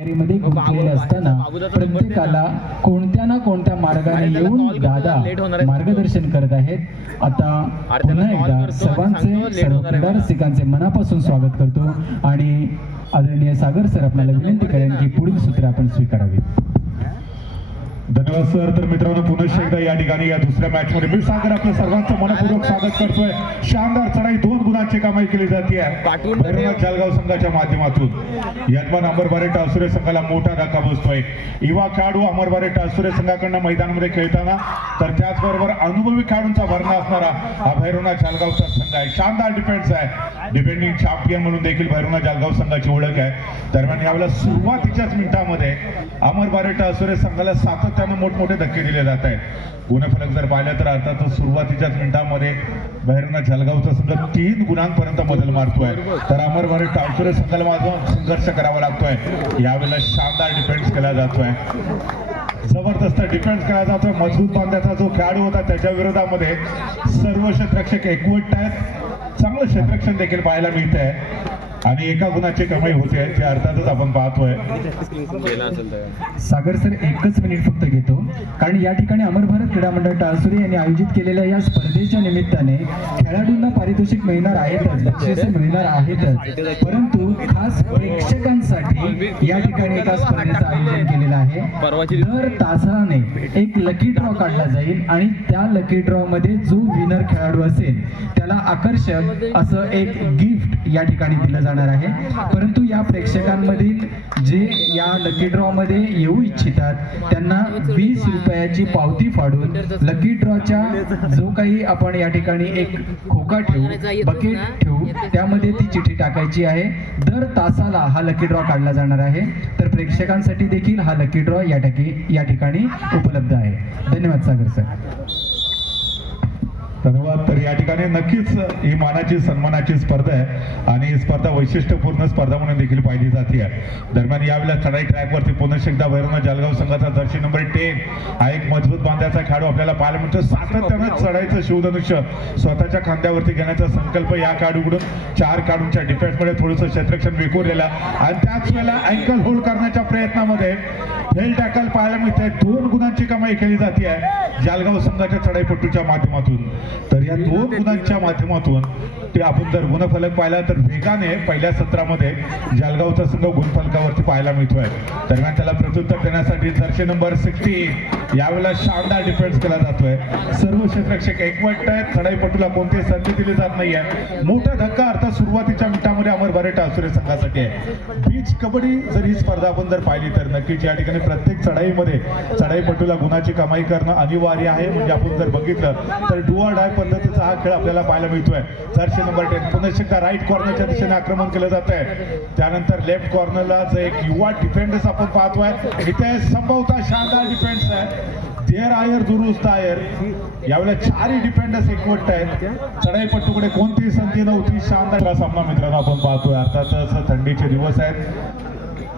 मध्ये गुंतलेले असताना प्रत्येकाला कोणत्या ना कोणत्या मार्गाने येऊन दादा मार्गदर्शन करत आहेत। आता पुन्हा एकदा सर्व क्रीडा रसिकांचे मनापासून स्वागत करतो आणि आदरणीय सागर सर आपल्याला विनंती करेन की पुढील सूत्र आपण स्वीकारावी। धन्यवाद सर। तर मित्रांनो पुन्हा एकदा या ठिकाणी या दुसऱ्या मॅच मध्ये मी सागर आपलं सर्वांचं मनपूर्वक स्वागत करतोय। शानदार चढाई 2 गुणांची कमाई केली जाते भैरवनाथ जळगाव संघाच्या माध्यमातून। यजमान अमरबारे टासुरे संघाला मोठा धक्का बसतोय। युवा खेळाडू अमरबारे टासुरे संघाकडून मैदानामध्ये खेळताना तर त्याचबरोबर अनुभवी खेळाडूंचा भरणा असणारा हा भैरवनाथ जळगावचा संघ आहे। शानदार डिफेन्स आहे। डिफेंडिंग चॅम्पियन म्हणून देखील भैरवनाथ जळगाव संघाची ओळख आहे। दरम्यान यावेळेला सुरुवातीच्याच मिनिटांमध्ये अमरबारे टासुरे संघाला सातत्याने मोठमोठे धक्के दिले जात आहेत। गुणफलक जर पाहिलं तर अर्थातच सुरुवातीच्याच मिनिटांमध्ये भैरवनाथ जळगावचा संघ 3 गुणांपर्यंत बदल मारतोय। तर अमरबारे टासुरे संघाला माझा संघर्ष करावा लागतोय। यावेळेला शानदार डिफेन्स केला जातोय, जबरदस्त डिफेन्स केला जातोय। मजबूत बांध्याचा जो खेळाडू होता त्याच्या विरोधामध्ये सर्व क्षेत्ररक्षक एकवट आहेत। चांगलं क्षेत्ररक्षण देखील पाहायला मिळत आहे आणि एका गुणाची कमाई होते ते अर्थातच आपण पाहतोय। सागर सर एकच मिनिट फक्त घेतो, कारण या ठिकाणी अमर भारत क्रीडा मंडळ टाळसुरे यांनी आयोजित केलेल्या या स्पर्धेच्या निमित्ताने खेळाडूंना पारितोषिक मिळणार आहेतच, बक्षिसे मिळणार आहेतच, परंतु खास प्रेक्षकांसाठी या ठिकाणी एका स्पर्धेचं आयोजन केलेलं आहे। दर तासाने एक लकी ड्रॉ काढला जाईल आणि त्या लकी ड्रॉ मध्ये जो विनर खेळाडू असेल त्याला आकर्षक असं एक गिफ्ट या ठिकाणी दिलं जाणार आहे। परंतु या प्रेक्षकांमधील जे या लकी ड्रॉ मध्ये येऊ इच्छितात त्यांना 20 रुपयाची पावती फाडून लकी ड्रॉच्या जो काही आपण या ठिकाणी एक खोका ठेवू, बकेट ठेवू, त्यामध्ये ती चिठ्ठी टाकायची आहे। दर तासाला हा लकी ड्रॉ काढला जाणार आहे। तर प्रेक्षकांसाठी देखील हा लकी ड्रॉ या ठिकाणी उपलब्ध आहे। धन्यवाद सागर सर। धन्यवाद। तर या ठिकाणी नक्कीच ही मानाची सन्मानाची स्पर्धा आहे आणि ही स्पर्धा वैशिष्ट्यपूर्ण स्पर्धा म्हणून देखील पाहिली जाते आहे। दरम्यान यावेळेला चढाई ट्रॅकवरती पुन्हा एकदा भैरवनाथ जळगाव संघाचा जर्सी नंबर 10 हा एक मजबूत बांध्याचा खेळाडू आपल्याला पाहायला मिळतो। सातत्याने चढाईचं शिवधनुष्य स्वतःच्या खांद्यावरती घेण्याचा संकल्प या खेळाडूकडून 4 खेळाडूंच्या डिफेन्समध्ये थोडंसं क्षेत्ररक्षण विखुरलेला आणि त्याच वेळेला अँकल होल्ड करण्याच्या प्रयत्नामध्ये फेल टॅकल पाहायला मिळते। 2 गुणांची कमाई केली जाते आहे जळगाव संघाच्या चढाईपट्टूच्या माध्यमातून। तर या 2 गुणांच्या माध्यमातून ते आपण जर गुणफलक पाहिला तर वेगाने पहिल्या सत्रामध्ये जळगावचा संघ गुणफलकावरती पाहायला मिळतोय। दरम्यान त्याला प्रत्युत्तर देण्यासाठी जर्सी नंबर 16 यावेळेला शानदार डिफेन्स केला जातोय। सर्व क्षेत्ररक्षक एकवट आहेत। चढाईपटूला कोणतीही संधी दिली जात नाहीये। मोठा धक्का अर्थात सुरुवातीच्या मिनिटांमध्ये अमरबारे टासुरे संघासाठी आहे। बीच कबड्डी जर ही स्पर्धा आपण जर पाहिली तर नक्कीच या ठिकाणी प्रत्येक चढाईमध्ये चढाईपटूला गुणाची कमाई करणं अनिवार्य आहे। म्हणजे आपण जर बघितलं तर डू ऑर डाय पद्धतीचा हा खेळ आपल्याला पाहायला मिळतोय। जर्सी नंबर 10 पुन्हा एकदा राईट कॉर्नरच्या दिशेने आक्रमण केलं जात आहे। त्यानंतर लेफ्ट कॉर्नरला जो एक युवा डिफेंडर्स आपण पाहतोय, इथे संभवतः शानदार डिफेन्स आहे। देर आयर दुरुस्त आयर यावेळेला 4 डिफेंडर्स एकवट आहेत। चढाईपट्टूकडे कोणतीही संधी नव्हती। शानदार सामना मित्रांनो आपण पाहतोय। अर्थातच थंडीचे दिवस आहेत,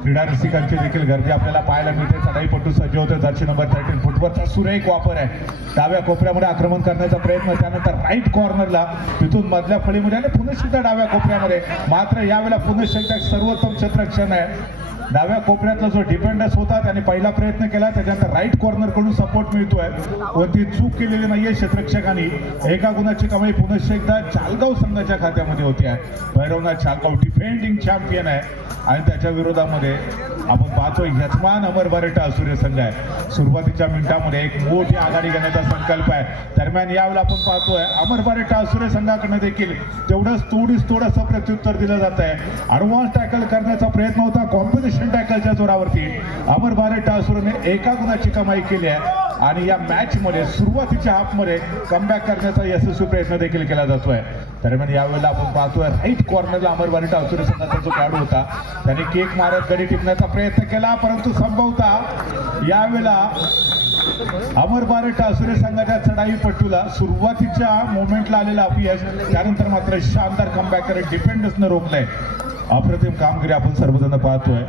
क्रीडा रसिकांची देखील गर्दी आपल्याला पाहायला मिळते। चढाईपट्टू सज्ज होते। जर्सी नंबर 13 फुटबॉलचा सुरेख वापर आहे। डाव्या कोपऱ्यामध्ये आक्रमण करण्याचा प्रयत्न, त्यानंतर राईट कॉर्नरला तिथून मधल्या फळीमध्ये आणि पुन्हा एकदा डाव्या कोपऱ्यामध्ये, मात्र यावेळेला पुन्हा एकदा सर्वोत्तम क्षेत्ररक्षण आहे। डाव्या कोपऱ्यातला जो डिफेंडर्स होता त्याने पहिला प्रयत्न केला, त्याच्यानंतर राईट कॉर्नर कडून सपोर्ट मिळतोय। कोणती चूक केलेली नाहीये क्षेत्ररक्षकांनी। एका गुणाची कमाई पुन्हा एकदा जळगाव संघाच्या खात्यामध्ये होती आहे। भैरवनाथ जळगाव डिफेंडिंग चॅम्पियन आहे आणि त्याच्या विरोधामध्ये आपण पाहतोय यजमान अमरबारे टासुरे संघ आहे। सुरुवातीच्या मिनिटांमध्ये एक मोठी आघाडी घेण्याचा संकल्प आहे। दरम्यान यावेळेला आपण पाहतोय अमरबारे टासुरे संघाकडे देखील तेवढंच थोडंसं प्रत्युत्तर दिलं जात आहे। ॲडव्हान्स टॅकल करण्याचा प्रयत्न होता, कॉम्बिनेशन टॅकलच्या जोरावरती अमरबारे टासुरेने एका गुणाची कमाई केली आहे आणि या मॅच मध्ये सुरुवातीच्या हाफमध्ये कमबॅक करण्याचा यशस्वी प्रयत्न देखील केला जातोय। दरम्यान यावेळेला आपण पाहतोय राईट कॉर्नरला अमरबारे टासुरे संघाचा जो खेळाडू होता त्याने केक मारत गडी टिपण्याचा प्रयत्न केला, परंतु संभवतः यावेळेला अमरबारे टासुरे संघाच्या चढाईपट्टूला सुरुवातीच्या मोमेंटला आलेला अपयश, त्यानंतर मात्र शानदार कमबॅक करत डिफेंडर्सने रोखलंय। अप्रतिम कामगिरी आपण सर्वजण पाहतोय।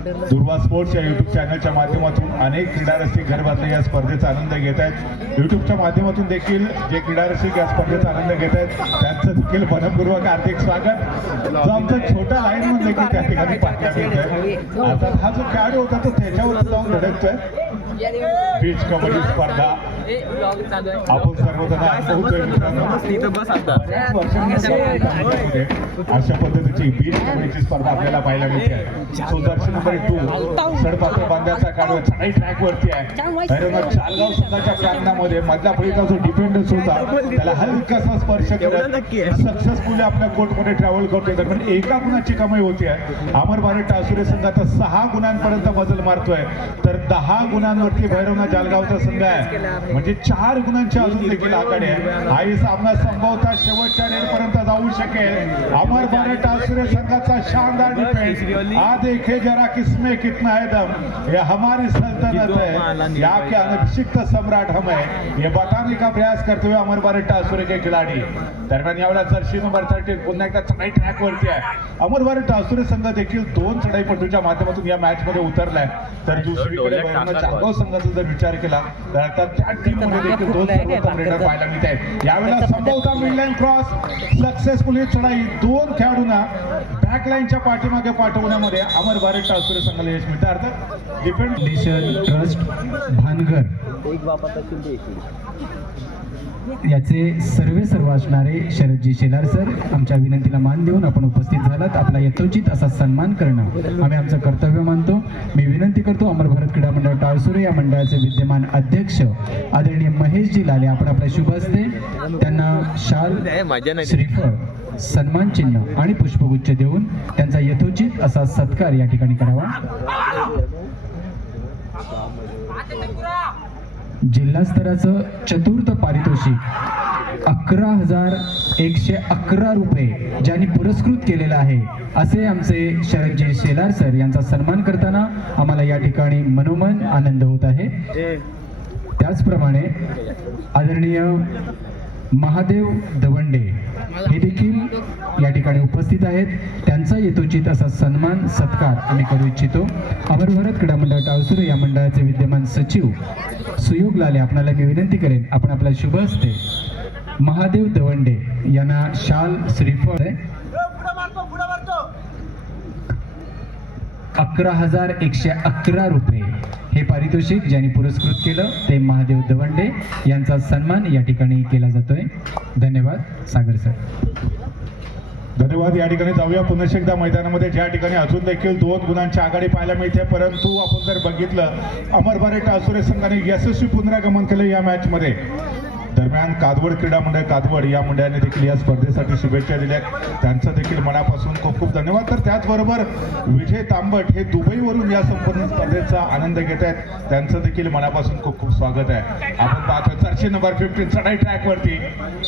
दुर्वा स्पोर्ट्स या युट्यूब चॅनलच्या माध्यमातून अनेक क्रीडा रसिक घर बसल्या या स्पर्धेचा आनंद घेत आहेत. युट्यूबच्या माध्यमातून देखील जे क्रीडा रसिक या स्पर्धेचा आनंद घेत आहेत त्यांचं देखील मनपूर्वक हार्दिक स्वागत. जो आमचा छोटा लाईनमन देखील त्या ठिकाणी पाहायला मिळत आहे. अर्थात हा जो खेळाडू होता तो त्याच्यावर जाऊन धडकतोय. बीच कबड्डी स्पर्धा आपण सर्वजण अनुभवतोय मित्रांनो. अशा पद्धतीची बीच कबड्डीची स्पर्धा आपल्याला पाहायला मिळते. सो दर्शन नंबर 2 सडपात्र बांध्याचा काढवा चढाई ट्रॅक वरती आहे. भैरवनाथ चालगाव संघाच्या प्रांगणामध्ये मधल्या फळीचा जो डिफेंडर्स होता त्याला हलकासा स्पर्श करत सक्सेसफुली आपल्या कोर्टमध्ये ट्रॅव्हल करतोय. दरम्यान एका गुणाची कमाई होती आहे. अमर भारत टासुरे संघ आता 6 गुणांपर्यंत मजल मारतोय तर 10 गुणांवरती भैरवनाथ जालगावचा संघ आहे. म्हणजे 4 गुणांची अजून देखील आघाडी आहे. हाही सामना संभवतः शेवटच्या रेडपर्यंत जाऊ शकेल. अमर भारत टासुरे संघाचा शानदार डिफेंस. आ देखे जरा किसमें कितना है दम, ये हमारी सल्तनत है, यहाँ के अनभिषिक्त सम्राट हम है, ये बताने का प्रयास करते हुए अमर भारत टासुरे के खिलाडी. दरम्यान यावेळेला जर्सी नंबर 13 पुन्हा एकदा चढाई ट्रॅक वरती आहे. अमर भारत टासुरे संघ देखील 2 चढाईपटूच्या माध्यमातून या मॅच मध्ये उतरलाय. तर दुसरीकडे भैरवनाथ चालगाव संघाचा जर विचार केला तर आता त्या टीम मध्ये देखील 2 सर्वोत्तम रेडर पाहायला मिळत आहेत. यावेळेला संभवतः मिडलाईन क्रॉस सक्सेसफुली चढाई 2 खेळाडूंना बॅकलाईनच्या पाठीमागे पाठवण्यामध्ये अमर भारत टासुरे संघाला यश मिळतं. अर्थात डिफेंड फाउंडेशन ट्रस्ट भानगर याचे सर्व असणारे शरदजी शेलार सर आमच्या विनंतीला मान देऊन आपण उपस्थित झालात. आपला यथोचित असा सन्मान करणं आम्ही आमचं कर्तव्य मानतो. मी विनंती करतो अमर भारत क्रीडा मंडळ टाळसुरे या मंडळाचे विद्यमान अध्यक्ष आदरणीय महेशजी लाले आपण आपल्या शुभ हस्ते त्यांना शाल, श्रीफळ, सन्मान चिन्ह आणि पुष्पगुच्छ देऊन त्यांचा यथोचित असा सत्कार या ठिकाणी करावा. जिल्हा स्तराचं चतुर्थ पारितोषिक 11,111 रुपये ज्यांनी पुरस्कृत केलेला आहे असे आमचे शरदजी शेलार सर यांचा सन्मान करताना आम्हाला या ठिकाणी मनोमन आनंद होत आहे. त्याचप्रमाणे आदरणीय महादेव दवंडे हे देखील या ठिकाणी उपस्थित आहेत. त्यांचा यथोचित असा सन्मान सत्कार आम्ही करू इच्छितो. अमर भारत क्रीडा मंडळ टाळसुरे या मंडळाचे विद्यमान सचिव सुयोग लाले आपणाला मी विनंती करेन आपण आपल्या शुभ हस्ते महादेव दवंडे यांना शाल, श्रीफळ 11,111 रुपये हे पारितोषिक ज्यांनी पुरस्कृत केलं ते महादेव दवंडे यांचा सन्मान या ठिकाणी केला जातोय. धन्यवाद सागर सर. धन्यवाद. या ठिकाणी जाऊया पुन्हा एकदा मैदानामध्ये ज्या ठिकाणी अजून देखील 2 गुणांची आघाडी पाहायला मिळते. परंतु आपण जर बघितलं अमर भारत टासुरे संघाने यशस्वी पुनरागमन केलं या मॅच मध्ये. दरम्यान कादवड क्रीडा मंडळ कादवड या मंडळाने देखील या स्पर्धेसाठी शुभेच्छा दिल्या. त्यांचं देखील मनापासून खूप खूप धन्यवाद. तर त्याचबरोबर विजय तांबट हे दुबईवरून या संपूर्ण स्पर्धेचा आनंद घेत आहेत. त्यांचं देखील मनापासून खूप खूप स्वागत आहे. आपण पाहतोय जर्सी नंबर 15 चढाई ट्रॅक वरती.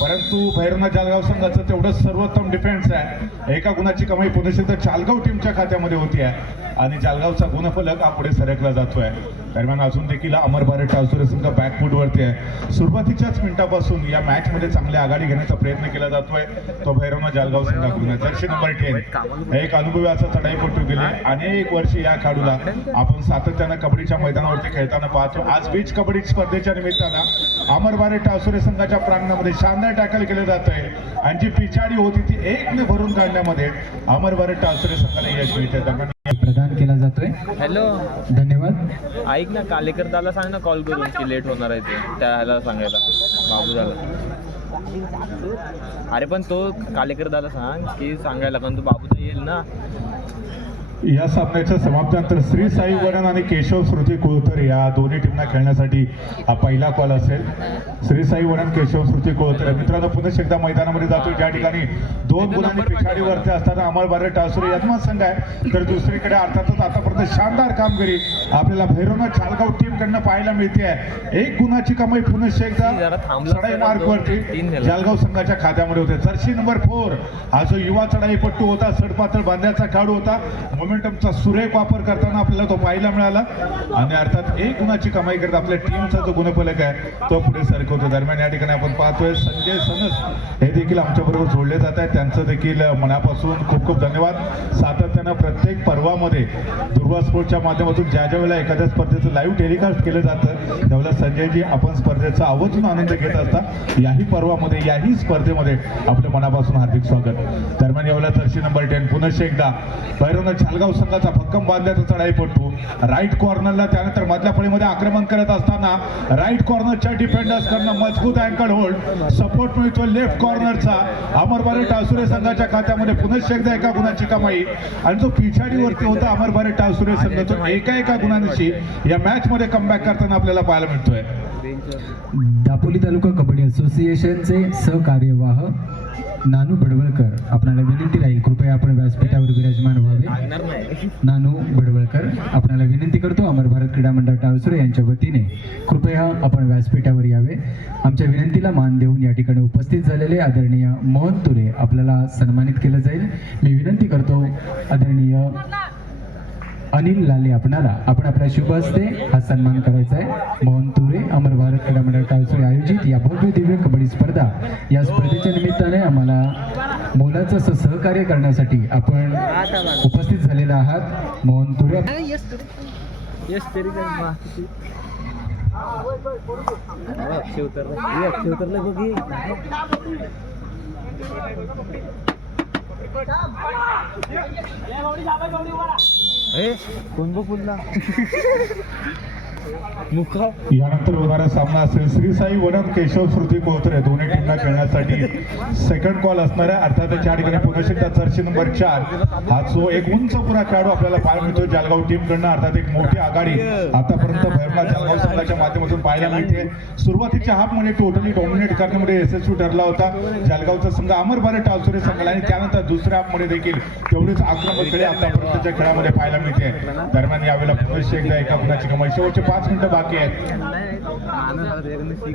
परंतु भैरवनाथ जालगाव संघाचं तेवढंच सर्वोत्तम डिफेन्स आहे. एका गुणाची कमाई पुन्हा चालगाव टीमच्या खात्यामध्ये होती आहे आणि जालगावचा गुणफलक हा पुढे सरकला जातोय. दरम्यान अजून देखील अमर भारत टासुरे संघ बॅकफूट वरती आहे. सुरुवातीच्याच मिनिटापासून या मॅच मध्ये चांगली आघाडी घेण्याचा प्रयत्न केला जातोय तो भैरवनाथ जालगाव संघाकडून आहे. जर्सी नंबर 10 एक अनुभवी असा चढाईपटू गेले अनेक वर्ष या खेळाडूला आपण सातत्यानं कबड्डीच्या मैदानावरती खेळताना पाहतो. आज बीच कबड्डी स्पर्धेच्या निमित्तानं अमर भारत टासुरे संघाच्या प्रांगणामध्ये शानदार टॅकल केले जात आहे आणि जी पिछाडी होती ती 1 ने भरून काढण्यामध्ये अमर भारत टासुरे संघाला यश मिळते. दरम्यान प्रदान केला जातोय. हॅलो, धन्यवाद. ऐक ना, कालेकर दाला सांग ना कॉल करून की लेट होणार आहे ते त्याला सांगायला बाबू झाला. अरे पण तो कालेकर दाला सांग की सांगायला कारण तो बाबूचा येईल ना. या सामन्याच्या समाप्तीनंतर श्री साई वरण आणि केशव श्रुती कोळतर या दोन्ही टीमना खेळण्यासाठी हा पहिला कॉल असेल. श्री साई वरण, केशव श्रुती कोळतर. मित्रांनो पुन्हा एकदा मैदानामध्ये जातो ज्या ठिकाणी 2 गुणांनी पिछाडीवरती असताना अमर भारत टासुरे यजमान संघ आहे. तर दुसरीकडे अर्थातच आतापर्यंत शानदार कामगिरी आपल्याला भैरवनाथ चालगाव टीम कडनं पाहायला मिळते आहे. 1 गुणाची कमाई पुन्हा एकदा चढाई मार्ग वरती जालगाव संघाच्या खात्यामध्ये होते. जर्सी नंबर 4 हा जो युवा चढाईपट्टू होता, सडपातळ बांध्याचा खेळाडू होता, मोमेंटमचा सुरेख वापर करताना आपल्याला तो पाहायला मिळाला आणि अर्थात 1 गुणाची कमाई करत आपल्या टीमचा जो गुणफलक आहे तो पुढे सरकवला. होतं. दरम्यान या ठिकाणी आपण पाहतोय संजय सनस हे देखील आमच्याबरोबर जोडले जात आहेत. त्यांचं देखील मनापासून खूप खूप धन्यवाद. सातत्यानं प्रत्येक पर्वामध्ये दुर्वा स्पोर्ट्सच्या माध्यमातून ज्या ज्या वेळेला एखाद्या स्पर्धेचं लाईव्ह टेलिकास्ट केलं जातं त्यावेळेला संजयजी आपण स्पर्धेचा आवर्जून आनंद घेत असता. याही पर्वामध्ये याही स्पर्धेमध्ये आपल्या मनापासून हार्दिक स्वागत. दरम्यान यावेळेला जर्सी नंबर 10 पुनश्च एकदा भैरवनाथ चालगाव संघाचा भक्कम बांधल्याचा चढाईपटू राईट कॉर्नरला त्यानंतर मधल्या फळीमध्ये आक्रमण करत असताना राईट कॉर्नरच्या डिफेंडर्स करणं मजबूत अँकल होल्ड सपोर्ट मिळतो लेफ्ट कॉर्नरचा. अमरभारत टाळसुरे संघाच्या खात्यामध्ये पुनश्च एकदा एका गुणाची कमाई आणि जो पिछाडीवरती होता अमरभारत टाळसुरे संघ तो एका गुणांशी या मॅच मध्ये कमबॅक करताना आपल्याला पाहायला मिळतोय. दापोली तालुका कबड्डी असोसिएशनचे सहकार्यवाह नानू बडवळकर आपणाला विनंती राहील कृपया आपण व्यासपीठावर विराजमान व्हावे. नानू बडवळकर आपणाला विनंती करतो अमर भारत क्रीडा मंडळ टाळसुरे यांच्या वतीने कृपया आपण व्यासपीठावर यावे. आमच्या विनंतीला मान देऊन या ठिकाणी उपस्थित झालेले आदरणीय मोहन तुरे आपल्याला सन्मानित केलं जाईल. मी विनंती करतो आदरणीय अनिल लाले आपण आपल्या शुभ हस्ते हा सन्मान करायचा आहे. मोहन तुरे अमर भारत क्रीडा मंडळ टाळसुरे आयोजित या भव्य दिव्य कबड्डी स्पर्धा या स्पर्धेच्या निमित्ताने आम्हाला मोलाचं असं सहकार्य करण्यासाठी आपण उपस्थित झालेला आहात. मोहन तुरे यानंतर होणारा सामना असेल श्री साई वनम केशव श्रुती कोहत्रे दोन्ही टीमला खेळण्यासाठी सेकंड कॉल असणार आहे. अर्थात या ठिकाणी पुन्हा एकदा जर्सी नंबर 4 हा जो एक उंच पुरा खेळाडू आपल्याला पाहायला मिळतो जालगाव टीम कडनं. अर्थात एक मोठी आघाडी आतापर्यंत भैरवनाथ जालगाव संघाच्या माध्यमातून पाहायला मिळते. सुरुवातीच्या हाफ मध्ये टोटली डॉमिनेट करण्यामध्ये यशस्वी ठरला होता जालगावचा संघ अमर भारत टाळसुरे संघाला आणि त्यानंतर दुसऱ्या हाफ मध्ये देखील तेवढीच आक्रमक खेळी आतापर्यंतच्या खेळामध्ये पाहायला मिळते. दरम्यान यावेळेला पुन्हा एकदा एका गुणाची कमाई. शेवटचे 5 मिनिटं बाकी आहेत.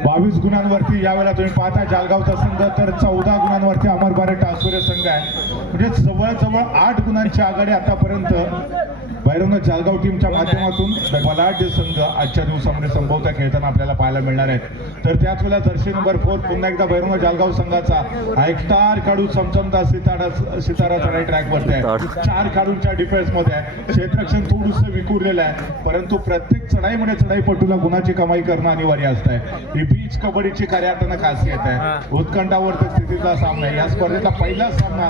22 गुणांवरती यावेळेला तुम्ही पाहता जालगावचा संघ तर 14 गुणांवरती अमर भारत टाळसुरे संघ आहे. म्हणजे जवळजवळ 8 गुणांची आघाडी आतापर्यंत भैरवनाथ जालगाव टीमच्या माध्यमातून बलाढ्य संघ आजच्या दिवसामध्ये संभवता खेळताना आपल्याला पाहायला मिळणार आहेत. तर त्याच वेळेला जर्सी नंबर 4 पुन्हा एकदा भैरवनाथ जालगाव संघाचा हा एक स्टार खेळाडू चमचमता सितारा चढाई ट्रॅक वरती आहे. 4 खेळाडूंच्या डिफेन्स मध्ये आहे. क्षेत्ररक्षण थोडंसं विखुरलेलं आहे परंतु प्रत्येक चढाईमध्ये चढाईपटूला गुणाची कमाई करणं अनिवार्य असतंय. ही बीच कबड्डीची कार्यार्थानं खासियत आहे. उत्कंठावर्धक स्थितीचा सामना आहे. या स्पर्धेचा पहिला सामना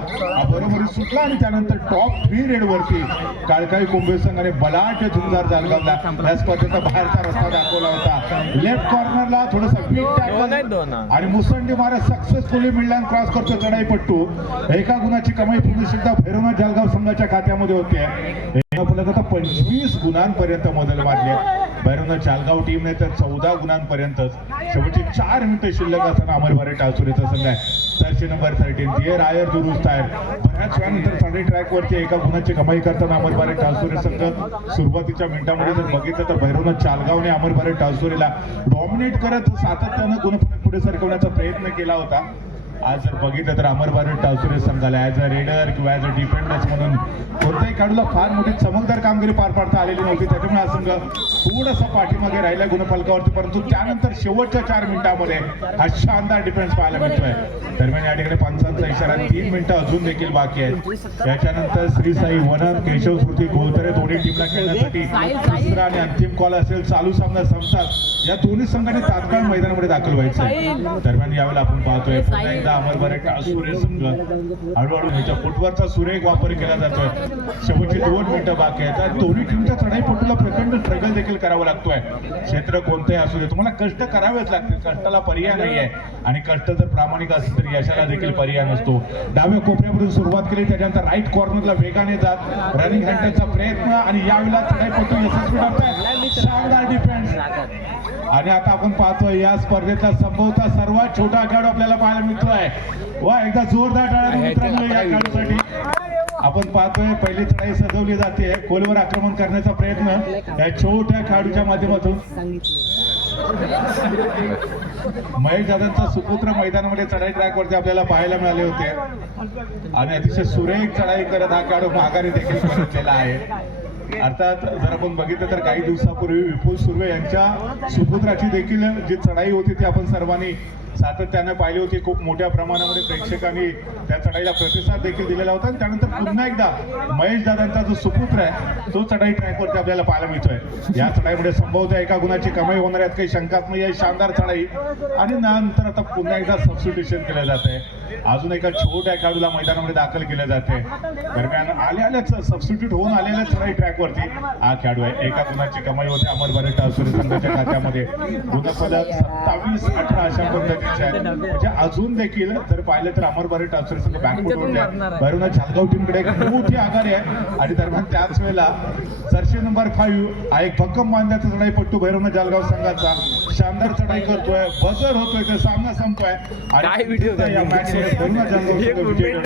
बरोबरी सुटला आणि त्यानंतर टॉप 3 रेड वरती काळकाई कुंभे संघाने बलाढ्य झुंजार जालगावला या स्पर्धेचा बाहेरचा रस्ता दाखवला होता. लेफ्ट कॉर्नरला थोडंसं आणि मुसंडी मारत सक्सेसफुली मिडलँड क्रॉस करतो चढाईपट्टू. एका गुणाची कमाई पुन्हा एकदा भैरवनाथ जालगाव संघाच्या खात्यामध्ये होते. 25 गुणांपर्यंत मदल मारले भैरवनाथ जालगाव टीमने तर 14 गुणांपर्यंतच. शेवटचे 4 मिनिटं शिल्लक असताना अमर भारत टाळसुरेचा संघ आहे. जर्सी नंबर 13 दियर आयर दुरुस्त आहे. बऱ्याच वेळानंतर चढाई ट्रॅक वरती एका गुणाची कमाई करताना अमर भारत टाळसुरे संघ सुरुवातीच्या मिनिटांमध्ये जर बघितलं तर भैरवनाथ जालगावने अमर भारत टाळसुरेला डॉमिनेट करत सातत्यानं गुण पुढे सरकवण्याचा प्रयत्न केला होता. आज जर बघितलं तर अमर भारत टाळसुरे संघाला ॲज अ रेडर किंवा ॲज अ डिफेंडर्स म्हणून कोणत्याही खेळाडूला फार मोठी चमकदार कामगिरी पार पाडता आलेली नव्हती. त्याच्यामुळे हा संघ थोडासा पाठीमागे राहिला गुणफलकावरती परंतु त्यानंतर शेवटच्या 4 मिनिटांमध्ये हा शानदार डिफेन्स पाहायला मिळतोय. दरम्यान या ठिकाणी पंचांचा इशारा 3 मिनिटं अजून देखील बाकी आहेत. याच्यानंतर श्री साई वनम केशव श्रुती कोहत्रे दोन्ही टीमला खेळण्यासाठी तिसरा आणि अंतिम कॉल असेल. चालू सामना संपतात या दोन्ही संघांनी तात्काळ मैदानामध्ये दाखल व्हायचं. दरम्यान यावेळेला आपण पाहतोय पुन्हा एकदा अमर भारत टाळसुरे संघ हळूहळू ह्याच्या फुटवर्कचा सुरेख वापर केला जातोय. शेवटची 2 मिनिटं बाकी आहेत. दोन्ही टीमच्या चढाईपटूला प्रचंड स्ट्रगल देखील करावा लागतोय. क्षेत्र कोणतंही असू दे तुम्हाला कष्ट करावेच लागतील. कष्टाला पर्याय नाहीये आणि कष्ट जर प्रामाणिक असेल तर यशाला देखील पर्याय नसतो. डाव्या कोपऱ्यामधून सुरुवात केली त्याच्यानंतर राईट कॉर्नरला वेगाने जात रनिंग हँडचा प्रयत्न आणि यावेळेला चढाईपटू यशस्वी ठरतोय. शानदार डिफेन्स आणि आता आपण पाहतोय या स्पर्धेतला संभवता सर्वात छोटा खेळाडू आपल्याला पाहायला मिळतोय. वा एकदा जोरदार टाळ्या मित्रांनो या खेळाडूसाठी. आपण पाहतोय पहिली चढाई सजवली जाते. खोलवर आक्रमण करण्याचा प्रयत्न या छोट्या खेळाडूच्या माध्यमातून. महेश दादांचा सुपुत्र मैदानामध्ये चढाई ट्रॅक वरती आपल्याला पाहायला मिळाले होते आणि अतिशय सुरेख चढाई करत हा खेळाडू माघारी देखील परतलेला आहे. अर्थात जर आपण बघितलं तर काही दिवसापूर्वी विपुल सुर्वे यांच्या सुपुत्राची देखील जी चढाई होती ती आपण सर्वांनी सातत्याने पाहिली होती. खूप मोठ्या प्रमाणामध्ये प्रेक्षकांनी त्या चढाईला प्रतिसाद देखील दिलेला होता. आणि त्यानंतर पुन्हा एकदा महेश दादांचा जो सुपुत्र आहे तो चढाई ट्रॅकवरती आपल्याला पाहायला मिळतोय. या चढाईमध्ये संभवतः एका गुणाची कमाई होणार आहेत, काही शंकाच नाही आहे. शानदार चढाई आणि नंतर आता पुन्हा एकदा सबस्टिट्यूशन केलं जात आहे. अजून एका छोट्या खेळाडूला मैदानामध्ये दाखल केलं जाते. दरम्यान आल्याच सबस्टिट्यूट होऊन आलेल्या चढाई ट्रॅकवरती हा खेळाडू आहे. एका गुणाची कमाई होते अमर भारत टाळसुरे संघाच्या खात्यामध्ये. गुणफलक 27-18 अशा पद्धतीचे आहे. म्हणजे अजून देखील जर पाहिलं तर अमर भारत टाळसुरे संघ बँकफुट रोडला भैरवनाथ झालगाव टीमकडे एक मोठी आघाडी आहे. आणि दरम्यान त्याच वेळेला जर्सी नंबर 5 हा एक भक्कम बांधण्याचा चढाईपट्टू भैरवनाथ जालगाव संघाचा शानदार चढाई करतोय. बजर होतोय, ते सामना संपतोय आणि काय व्हिडिओ या मॅचमध्ये भैरवनाथ जालगाव संघ विजयी